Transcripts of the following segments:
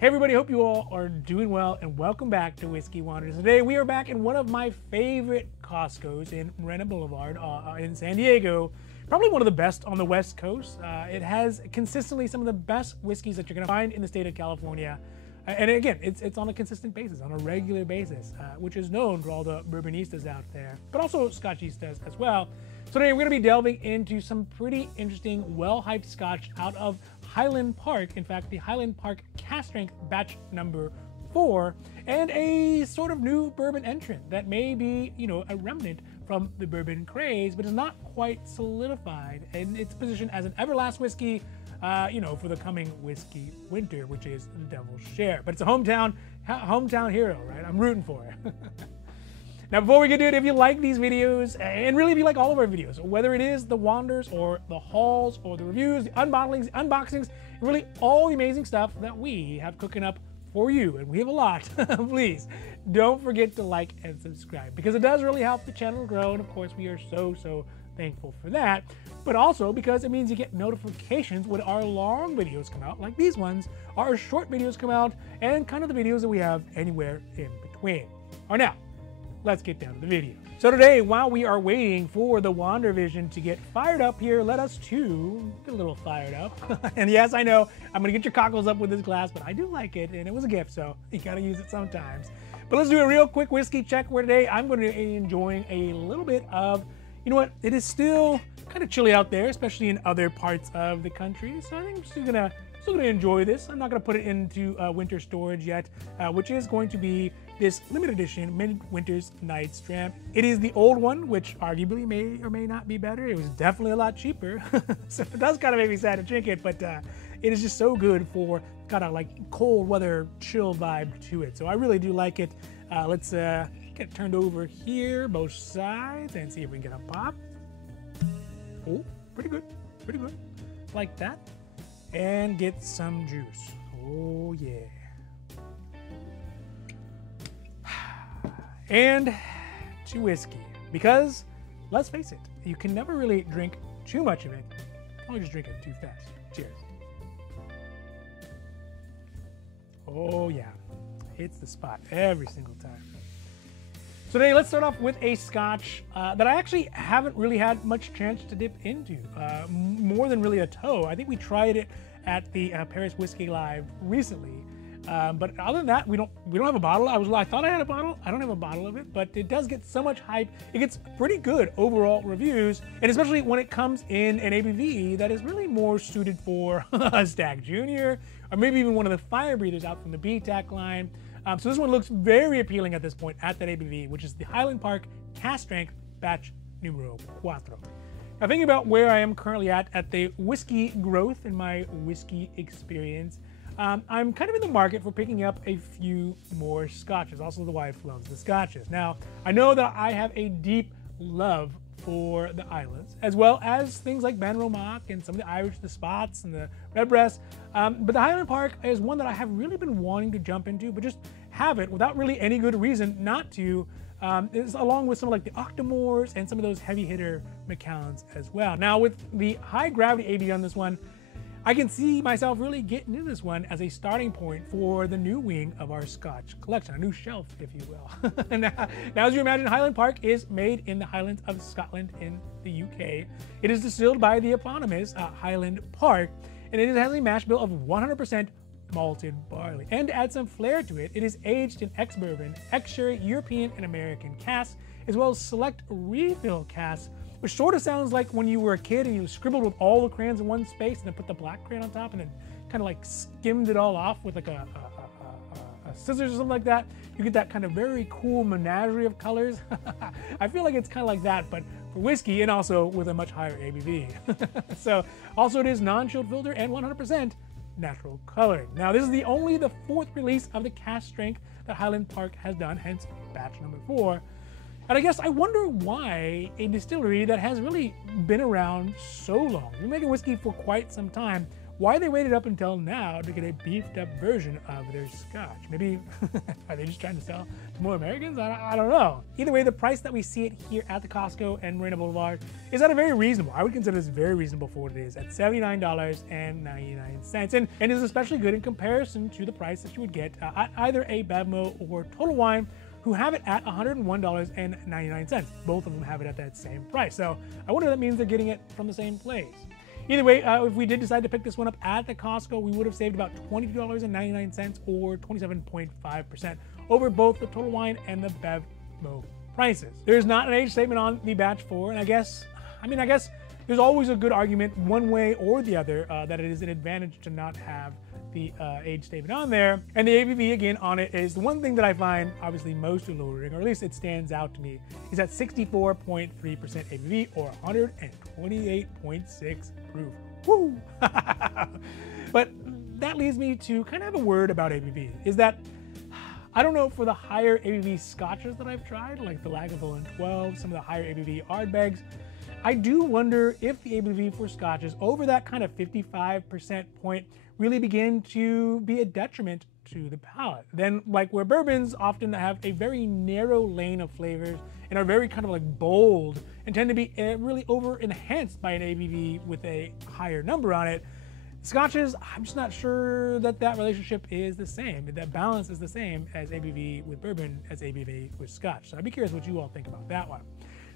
Hey everybody, hope you all are doing well and welcome back to Whiskey Wanderers. Today we are back in one of my favorite Costco's in Morena Blvd in San Diego. Probably one of the best on the West Coast. It has consistently some of the best whiskeys that you're going to find in the state of California. And again, it's on a consistent basis, on a regular basis, which is known for all the Bourbonistas out there, but also Scotchistas as well. So today we're going to be delving into some pretty interesting, well-hyped Scotch out of Highland Park. In fact, the Highland Park Cask Strength batch number 4, and a sort of new bourbon entrant that may be, a remnant from the bourbon craze, but is not quite solidified in its position as an everlast whiskey, for the coming whiskey winter, which is the Devil's Share. But it's a hometown hero, right? I'm rooting for it. Now, before we get to it, if you like these videos, and really if you like all of our videos, whether it is the wanders or the hauls or the reviews, the unbottlings, unboxings, really all the amazing stuff that we have cooking up for you, and we have a lot, please don't forget to like and subscribe, because it does really help the channel grow, and of course we are so thankful for that, but also because it means you get notifications when our long videos come out, like these ones, our short videos come out, and kind of the videos that we have anywhere in between. All right, now, let's get down to the video. So today, while we are waiting for the Wander Vision to get fired up here, let us too get a little fired up. And yes, I know, I'm gonna get your cockles up with this glass, but I do like it, and it was a gift, so you gotta use it sometimes. But let's do a real quick whiskey check, where today I'm gonna be enjoying a little bit of, you know what, it is still kind of chilly out there, especially in other parts of the country, so I think I'm still gonna enjoy this. I'm not gonna put it into winter storage yet, which is going to be this limited edition Midwinter's Night's Dram. It is the old one, which arguably may or may not be better. It was definitely a lot cheaper, so it does kind of make me sad to drink it, but it is just so good for kind of like cold weather chill vibe to it. So I really do like it. Let's get it turned over here, both sides, and see if we can get a pop. Oh, pretty good, like that. And get some juice. Oh yeah. And to whiskey, because let's face it, you can never really drink too much of it. You can only just drink it too fast. Cheers. Oh yeah, hits the spot every single time. So today, let's start off with a Scotch that I actually haven't really had much chance to dip into, more than really a toe. I think we tried it at the Paris Whiskey Live recently. But other than that, we don't have a bottle. I thought I had a bottle. I don't have a bottle of it, but it does get so much hype. It gets pretty good overall reviews, and especially when it comes in an ABV that is really more suited for a Stag Junior, or maybe even one of the fire breathers out from the BTAC line. So this one looks very appealing at this point at that ABV, which is the Highland Park Cask Strength batch numero 4. Now, thinking about where I am currently at the whiskey growth in my whiskey experience, I'm kind of in the market for picking up a few more Scotches. Also, the wife loves the Scotches. Now, I know that I have a deep love for the islands, as well as things like Ben Romac and some of the Irish, the Spots and the Redbreast. But the Highland Park is one that I have really been wanting to jump into, but just haven't, without really any good reason not to, is along with some like the Octomores and some of those heavy hitter Macallans as well. Now, with the high gravity ABV on this one, I can see myself really getting into this one as a starting point for the new wing of our Scotch collection, a new shelf, if you will. Now, as you imagine, Highland Park is made in the Highlands of Scotland in the UK. It is distilled by the eponymous Highland Park, and it has a mash bill of 100% malted barley. And to add some flair to it, it is aged in ex-bourbon, ex-sherry, European and American casks, as well as select refill casks, which sort of sounds like when you were a kid and you scribbled with all the crayons in one space and then put the black crayon on top and then kind of like skimmed it all off with like a scissors or something like that. You get that kind of very cool menagerie of colors. I feel like it's kind of like that, but for whiskey, and also with a much higher ABV. So also it is non-chilled filter and 100% natural coloring. Now, this is only the 4th release of the Cask Strength that Highland Park has done, hence batch number 4. And I guess I wonder why a distillery that has really been around so long, been making whiskey for quite some time, why they waited up until now to get a beefed up version of their scotch. Maybe are they just trying to sell to more Americans? I don't know. Either way, the price that we see it here at the Costco and Morena Blvd is at a very reasonable, I would consider this very reasonable for what it is, at $79.99. And is especially good in comparison to the price that you would get at either a Bevmo or Total Wine, who have it at $101.99. Both of them have it at that same price. So I wonder if that means they're getting it from the same place. Either way, if we did decide to pick this one up at the Costco, we would have saved about $22.99 or 27.5% over both the Total Wine and the Bevmo prices. There's not an age statement on the batch 4, and I guess there's always a good argument one way or the other that it is an advantage to not have the age statement on there. And the ABV again on it is the one thing that I find obviously most alluring, or at least it stands out to me, is at 64.3% ABV or 128.6 proof. Woo! But that leads me to kind of have a word about ABV, is that I don't know, for the higher ABV scotches that I've tried, like the Lagavulin 12, some of the higher ABV Ardbegs, I do wonder if the ABV for scotches over that kind of 55% point really begin to be a detriment to the palate. Then, like where bourbons often have a very narrow lane of flavors and are very kind of like bold and tend to be really over-enhanced by an ABV with a higher number on it, scotches, I'm just not sure that that relationship is the same, that balance is the same as ABV with bourbon as ABV with scotch. So I'd be curious what you all think about that one.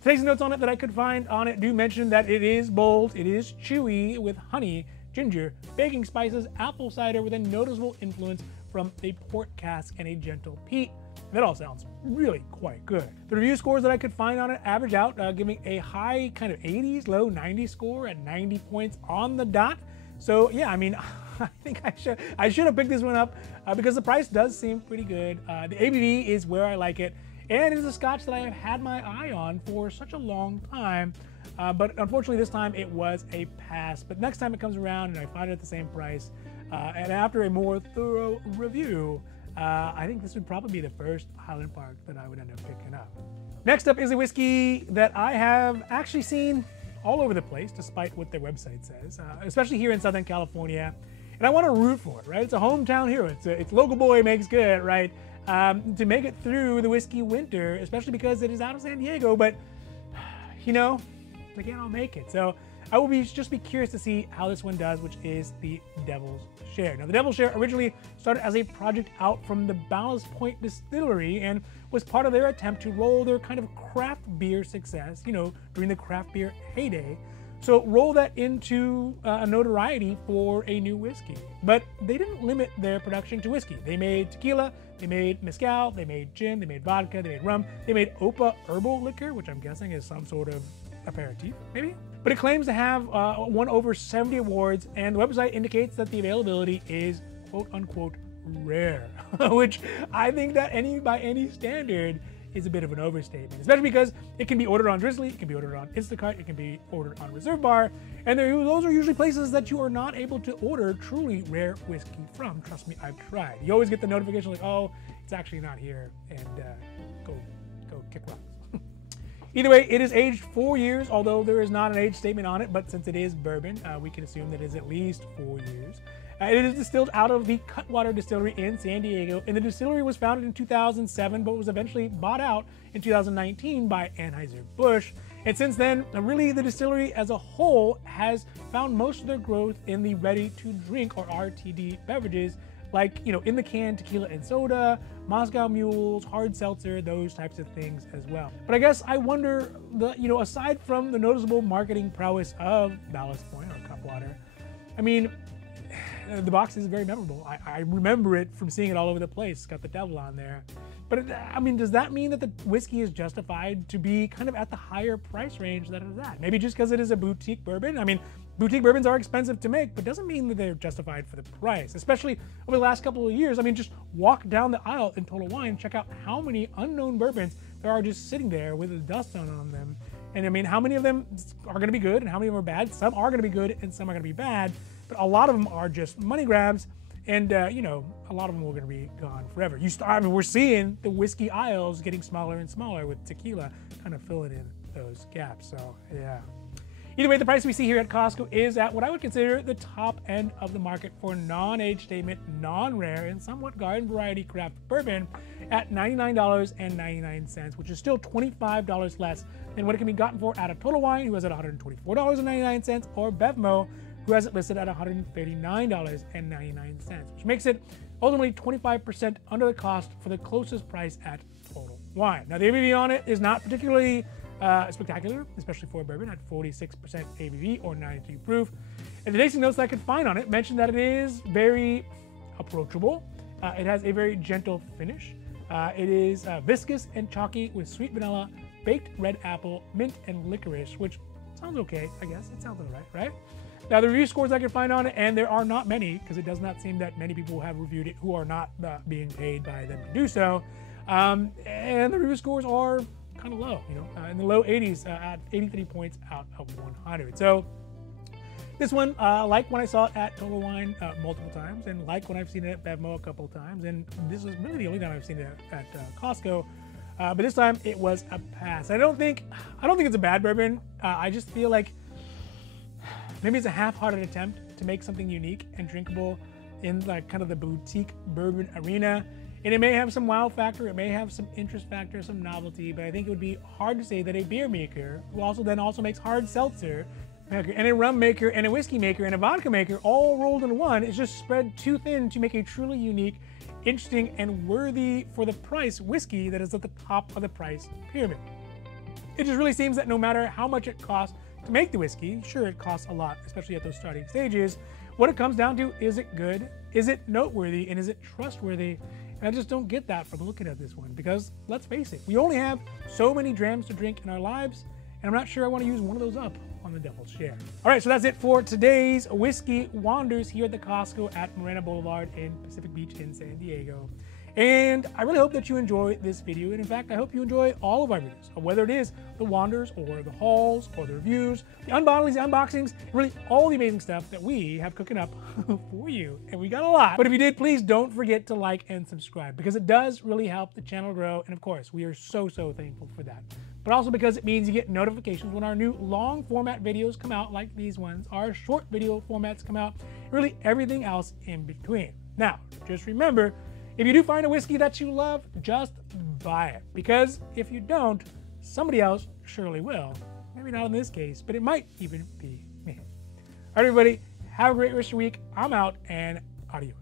Today's notes on it that I could find on it do mention that it is bold, it is chewy with honey, ginger, baking spices, apple cider with a noticeable influence from a port cask and a gentle peat. That all sounds really quite good. The review scores that I could find on it average out, giving a high kind of 80s, low 90s score at 90 points on the dot. So yeah, I mean, I think I should have picked this one up because the price does seem pretty good. The ABV is where I like it. And it is a scotch that I have had my eye on for such a long time, but unfortunately this time it was a pass. But next time it comes around and I find it at the same price, and after a more thorough review, I think this would probably be the first Highland Park that I would end up picking up. Next up is a whiskey that I have actually seen all over the place, despite what their website says, especially here in Southern California. And I want to root for it, right? It's a hometown hero. It's local boy makes good, right? To make it through the whiskey winter, especially because it is out of San Diego, but you know, they can't all make it. So I will just be curious to see how this one does, which is the Devil's Share. Now, the Devil's Share originally started as a project out from the Ballast Point Distillery and was part of their attempt to roll their kind of craft beer success, you know, during the craft beer heyday. So roll that into a notoriety for a new whiskey. But they didn't limit their production to whiskey. They made tequila, they made mezcal, they made gin, they made vodka, they made rum, they made Opa herbal liquor, which I'm guessing is some sort of aperitif, maybe? But it claims to have won over 70 awards, and the website indicates that the availability is quote-unquote rare, which I think that by any standard is a bit of an overstatement, especially because it can be ordered on Drizzly, it can be ordered on Instacart, it can be ordered on Reserve Bar, and those are usually places that you are not able to order truly rare whiskey from. Trust me, I've tried. You always get the notification like, oh, it's actually not here, and go kick rocks. Either way, it is aged 4 years, although there is not an age statement on it, but since it is bourbon, we can assume that it is at least 4 years. It is distilled out of the Cutwater Distillery in San Diego, and the distillery was founded in 2007, but was eventually bought out in 2019 by Anheuser-Busch. And since then, really the distillery as a whole has found most of their growth in the ready-to-drink or RTD beverages, like, you know, in the can tequila and soda, Moscow mules, hard seltzer, those types of things as well. But I guess I wonder, aside from the noticeable marketing prowess of Ballast Point or Cutwater, I mean, the box is very memorable. I remember it from seeing it all over the place. It's got the devil on there. But I mean, does that mean that the whiskey is justified to be kind of at the higher price range that it is at? Maybe just because it is a boutique bourbon? I mean, boutique bourbons are expensive to make, but doesn't mean that they're justified for the price, especially over the last couple of years. I mean, just walk down the aisle in Total Wine, check out how many unknown bourbons there are just sitting there with the dust on them. And I mean, how many of them are going to be good and how many of them are bad? Some are going to be good and some are going to be bad, but a lot of them are just money grabs. And, a lot of them are going to be gone forever. I mean, we're seeing the whiskey aisles getting smaller and smaller with tequila kind of filling in those gaps. So, yeah. Either way, the price we see here at Costco is at what I would consider the top end of the market for non-age statement, non-rare, and somewhat garden variety craft bourbon at $99.99, which is still $25 less than what it can be gotten for at a Total Wine, who has it at $124.99, or Bevmo, who has it listed at $139.99, which makes it ultimately 25% under the cost for the closest price at Total Wine. Now, the ABV on it is not particularly spectacular, especially for a bourbon at 46% ABV or 93 proof. And the tasting notes that I could find on it mention that it is very approachable. It has a very gentle finish. It is viscous and chalky with sweet vanilla, baked red apple, mint, and licorice, which sounds okay, I guess. It sounds all right, right? Now, the review scores I could find on it, and there are not many, because it does not seem that many people have reviewed it who are not being paid by them to do so. And the review scores are kind of low, in the low 80s at 83 points out of 100. So this one, like when I saw it at Total Wine multiple times, and like when I've seen it at Bevmo a couple of times, and this is really the only time I've seen it at Costco. But this time it was a pass. I don't think it's a bad bourbon. I just feel like maybe it's a half-hearted attempt to make something unique and drinkable in like kind of the boutique bourbon arena. And it may have some wow factor, it may have some interest factor, some novelty, but I think it would be hard to say that a beer maker, who also makes hard seltzer, and a rum maker, and a whiskey maker, and a vodka maker, all rolled in one, is just spread too thin to make a truly unique, interesting, and worthy for the price whiskey that is at the top of the price pyramid. It just really seems that no matter how much it costs to make the whiskey, sure it costs a lot, especially at those starting stages, what it comes down to, is it good, is it noteworthy, and is it trustworthy? And I just don't get that from looking at this one, because let's face it, we only have so many drams to drink in our lives, and I'm not sure I want to use one of those up on the devil's share. All right, so that's it for today's Whiskey Wanders here at the Costco at Morena Blvd in Pacific Beach in San Diego. And I really hope that you enjoy this video, and in fact, I hope you enjoy all of our videos, whether it is the wanders, or the hauls, or the reviews, the unbottlings, the unboxings, really all the amazing stuff that we have cooking up for you. And we got a lot. But if you did, please don't forget to like and subscribe, because it does really help the channel grow. And of course, we are so thankful for that. But also because it means you get notifications when our new long format videos come out, like these ones, our short video formats come out, and really everything else in between. Now, just remember, if you do find a whiskey that you love, just buy it. Because if you don't, somebody else surely will. Maybe not in this case, but it might even be me. All right, everybody, have a great rest of your week. I'm out, and adios.